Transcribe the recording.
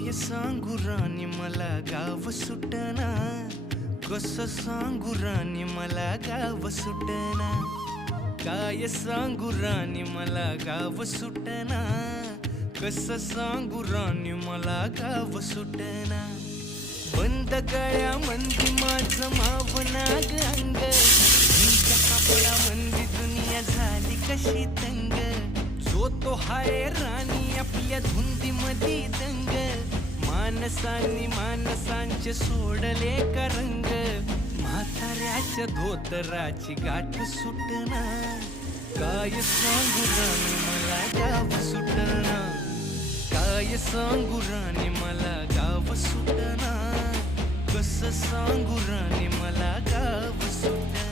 काय सांगू राणी मला गाव सुटना, कसं सांगू राणी मला गाव सुटना. काय सांगू राणी मला गाव सुटना, कसं सांगू राणी मला गाव सुटना. बंद गळ्यामंदी माझं मावना अंग, तुमच्या कापडामंदी दुनिया झाली कशी तंग. जो तो हाय राणी आपल्या धुंदीमध्ये दंग, माणसांनी माणसांचे सोडले का रंग. म्हाताऱ्याच्या धोतराची गाठ सुटना, काय सांगू राणी मला गाव सुटना. काय सांगू राणी मला गाव सुटना, कसं सांगू राणी मला गाव सुटना.